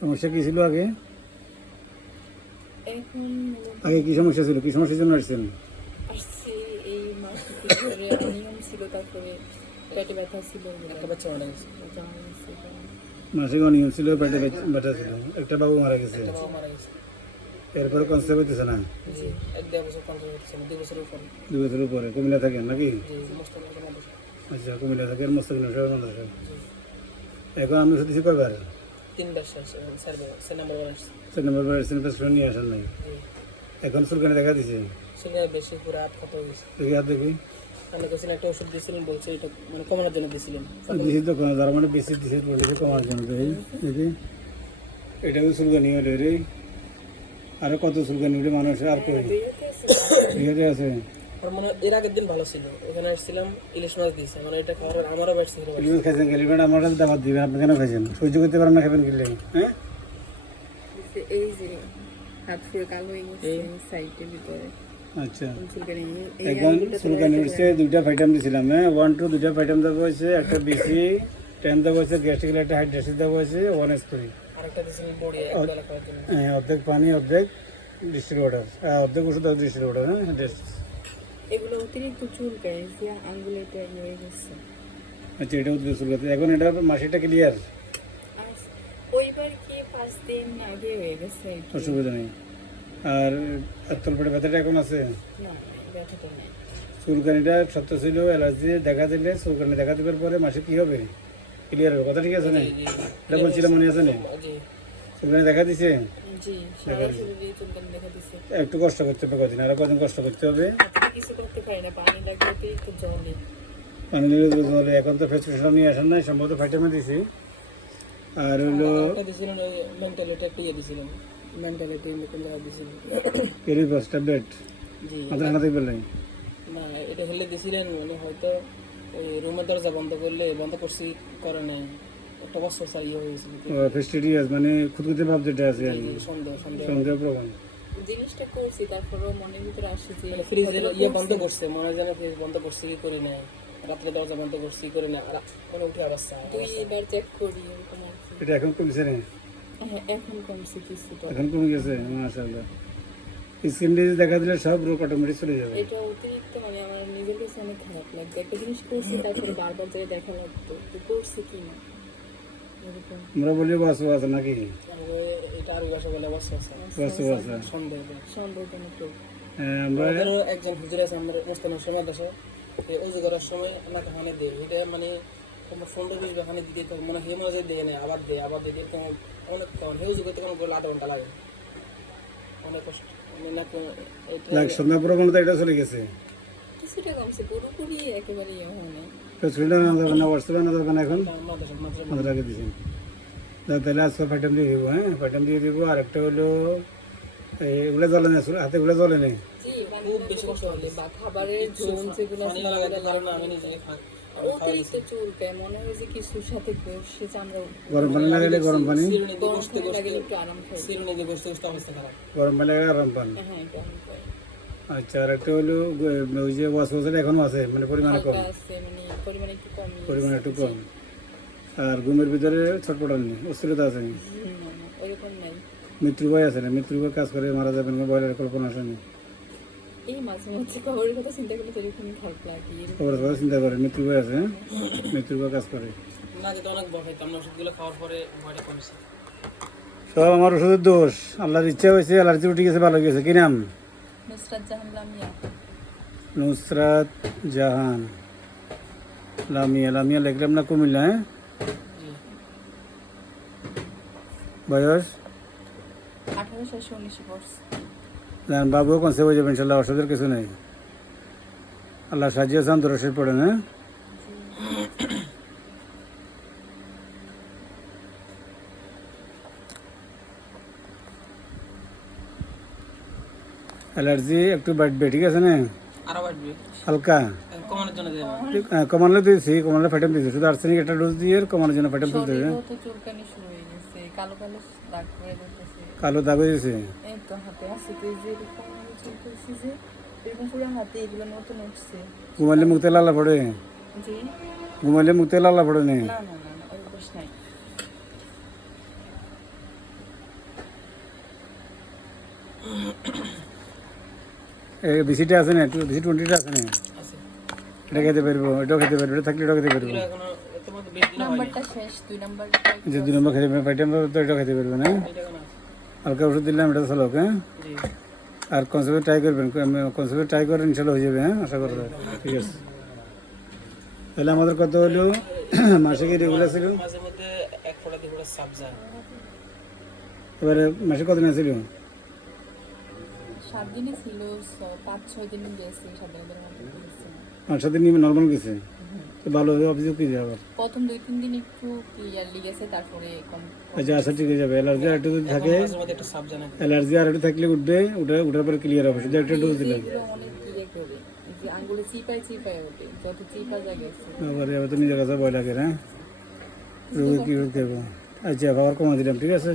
সমস্যা কি ছিল আগে? আগে কি সমস্যা ছিল? কি সমস্যার জন্য আসছেন? মাসিক অনিয়ম ছিল পেটে ব্যথা- ছিল। একটা বাবু মারা গেছে। একটা বাবা মারা গেছে। এরপরে কনসেপ্ট হইতেছে না? করতেছে দুই দু বছর উপরে। কুমিল্লা থাকেন নাকি? আচ্ছা কুমিল্লা থাকেন মাদ্রাসা এখন আপনি শুধু কয়বার? তিনবার sir sir number one number পেছনে নিয়ে নাই। এখন চুলকানি দেখা দিছে? শুনে বেশি পুরো হাত ক্ষত দেখি হাত দেখি কাছে একটা ওষুধ দিয়েছিলেন বলছে এটা মানে কমানোর জন্য দিয়েছিলেন। দিছি তো কোনো তার মানে বেশি দিছে বলেছে কমার জন্য। দেখি এটাও চুলকানি হলে রে। আরও কত চুলকানি উঠে মানুষ আর কই? আছে। আর মনে হয় এর আগের দিন ভালো ছিল। ওখানে আসছিলাম ইলিশ মাছ দিয়েছে। মানে এটা খাওয়ার আমারও বাড়ছে ইলিশ খাইছেন গেলি আমার কাছে দাবাত দিবেন আপনি কেন খাইছেন? সহ্য করতে পারেন না খাবেন কিনলে হ্যাঁ? এই যে হাত ফুলে কালো হয়ে গেছে সাইডের ভিতরে। আচ্ছা। এই উঠছে দুইটা ফাইটাম দিছিলাম হ্যাঁ? ওয়ান টু দুইটা ফাইটাম দেওয়া হয়েছে একটা বিসি টেন দেওয়া হয়েছে গ্যাস্ট্রিক একটা হাইড্রেসিস দেওয়া হয়েছে ওয়ান এস খাওয়ার জন্য। অর্ধেক পানি অর্ধেক ডিস্ট্রিক্ট ওয়াটার অর্ধেক ওষুধ অর্ধেক ডিস্ট্রিক্ট ওয়াটার হ্যাঁ এগুলো অতিরিক্ত চুলকায় যে ইয়ে হয়ে গেছে আচ্ছা এটা চুলকাতে এখন এটা মাসিটা ক্লিয়ার ওইবার কি পাঁচ দিন আগে হয়ে গেছে অসুবিধা নেই। আর তলপেটে ব্যথাটা এখন আছে? না না, ব্যথাটা নেই। চুলকানিটা সত্য ছিল অ্যালার্জি দেখা দিলে চুলকানি দেখা দেওয়ার পরে মাসে কি হবে? ক্লিয়ার হবে। কথা ঠিক আছে না? এটা বলছিলাম মনে আছে না? চুলকানি দেখা দিছে? একটু কষ্ট করতে হবে কদিন আরও কদিন কষ্ট করতে হবে? পানি লাগলে জলে। এখন তো ফেসফেশন নিয়ে আসেন নাই সম্ভবত ফাইটামে দিছি। আর হলো একটা ইয়ে পেরিপাস ট্যাবলেট জি। মাথা ঠান্ডা থেকে না এটা হলে দিয়েছিলেন মানে হয়তো ওই রুমের দরজা বন্ধ করলে বন্ধ করছি করে নাই। একটা বছর ইয়ে হয়ে গেছিল ফেস্টিডিয়াস মানে খুদকুতে ভাব যেটা আছে আর কি সন্দেহ সন্দেহ। প্রবণ। জিনিসটা করছি তারপরেও মনের ভিতরে আসে যে মানে ফ্রিজের ইয়ে বন্ধ করছে মনে যেন ফ্রিজ বন্ধ করছি কি করি নাই রাত্রে দরজা বন্ধ করছি করি না আর মনে উঠে অবস্থা দুইবার চেক করি এরকম এটা এখন কমছে না হ্যাঁ এখন কমছে কিছুটা। এখন কমে গেছে মাশাআল্লাহ। স্কিন ডিজিজ দেখা দিলে সব রোগ অটোমেটিক চলে যাবে। এটা অতিরিক্ত মানে আমার নিজের কাছে অনেক খারাপ লাগতো একটা জিনিস করছি তারপরে বারবার যাই দেখা লাগতো তো করছি কি না। আমরা বলি বাস আছে নাকি? বাসা আছে রোগ হ্যাঁ, আমরা একজন হুজুর আছে সময় দেশে উজু করার সময় আমাকে হানে দেয়। ওইটা মানে তোমার ফোনটা বিশ হানে দিতে তো মনে হয় হয় দেয় না আবার দেয় আবার দেয়। এরকম অনেক কেমন হে উজু করতে করলে আধা ঘণ্টা লাগে। অনেক কষ্ট। মানে কোনো- এটা চলে গেছে। কিছুটা কমছে পুরোপুরি একেবারে ইয়ে হয় না। না না হোয়াটসঅ্যাপে না যাবে এখন? মাদ্রাসা মাদ্রাসা দিয়েছেন। তাহলে আজকে ফাইটাম দিয়ে দিব হ্যাঁ? ফাইটাম দিয়ে দিব আর একটা হলো এই এগুলো জ্বলে না হাতে এগুলো জ্বলে নেই? জি খুব বেশি কষ্ট হলে বা খাবারের ঝোল যেগুলো লাগাতে পারে না আমি নিজে খাই। অতিরিক্ত চুলকায় মনে হয় যে কিছুর সাথে বসে চামড়া গরম পানি লাগাইলে গরম পানি। গরম পানি লাগলে একটু আরাম সিরুনি অবস্থা খারাপ। গরম পানি লাগালে গরম পানি। হ্যাঁ আমি পাই। আচ্ছা আর একটা হলো ওই যে ওয়াশ ওয়াশার এখনও আছে মানে পরিমাণে কম। আছে মানে পরিমাণে একটু কম পরিমাণ একটু কম। আর ঘুমের ভিতরে ছটপটান নেই অস্থিরতা আছে নি ওইরকম নাই। মৃত্যু ভয় আছে না মৃত্যুর ভয় কাজ করে মারা যাবেন না ভয়ের কল্পনা এই মাঝে খবরের কথা চিন্তা করলে তো এরকমই খারাপ লাগে এরকম। কথা চিন্তা করে ভয় আছে হ্যাঁ? ভয় কাজ করে। না যেটা অনেক ভয় পাইতাম না ওষুধগুলো খাওয়ার পরে ভয়টা কমছে। সব আমার ওষুধের দোষ। আল্লাহর ইচ্ছা হয়েছে অ্যালার্জি উঠে গেছে ভালো গেছে। কি নাম? নুসরাত জাহান লামিয়া। নুসরাত জাহান। লামিয়া লামিয়া লিখলাম না কুমিল্লা হ্যাঁ? বয়স? জান বাবুও কনসে হয়ে যাবে ইনশাল্লাহ ওষুধের কিছু নেই। আল্লাহ সাজিয়ে চান তো রসের পড়ে না অ্যালার্জি একটু বাড়বে ঠিক আছে না? হালকা? কমানোর জন্য না আহ, কমালে দিয়েছি কমালে ফ্যাটাম দিয়েছি। শুধু একটা ডোজ দিয়ে কমানোর জন্য ফ্যাটাম তুলতে হবে। তো চুলকানি শুরু হয়ে গেছে কালো কালো দাগ পড়ে যাচ্ছে কালো দাগ হয়ে গেছে? এই তো হাতে আছে তো এই যে এরকম আমি যে এরকম পুরো হাতে এগুলো নতুন উঠছে। ঘুমাইলে মুখতে লালা পড়ে? জি। ঘুমাইলে মুখতে লালা পড়ে নেই না না না না ওই অভ্যাস নাই। এই বিসিটা আছে না? বিসি টোয়েন্টিটা আছে না? আছে এটা খেতে পারব এটাও খেতে পারব এটা থাকলে এটাও খেতে পারব। যে দুই নম্বর খেতে পারব নম্বর তো এটাও খেতে পারবে না? হালকা ওষুধ দিলাম এটা চলো হ্যাঁ? আর কনসেপ্ট ট্রাই করবেন কনসেপ্ট ট্রাই করেন ইনশাল্লাহ হয়ে যাবে হ্যাঁ? আশা করা যায়। ঠিক আছে। তাহলে আমাদের কত হলো? মাসে কি রেগুলার ছিল? এবারে মাসে কত দিন ছিল সাত দিনই ছিল পাঁচ ছয় দিন গেছে সাত দিনের গেছে। পাঁচ সাত দিন নর্মাল গেছে। তো ভালো হবে অফিসে কি যাবে? আবার প্রথম দুই তিন দিন একটু ক্লিয়ারলি গেছে তারপরে কম আচ্ছা আচ্ছা ঠিক আছে যাবে। অ্যালার্জি আর একটু যদি থাকে মাঝে মধ্যে একটা সাপ যায় না অ্যালার্জি আর একটু থাকলে উঠবে উঠে উঠার পরে ক্লিয়ার হবে শুধু একটা ডোজ দিলাম। এগুলো অনেক ক্লিয়ার করে এই যে আঙ্গুলে চিপায় চিপায় ওঠে যত চিপা যা গেছে। আবার এবার তো নিজের কাছে ভয় লাগে হ্যাঁ রোগী কী করতে হবে আচ্ছা খাবার কমা দিলাম ঠিক আছে?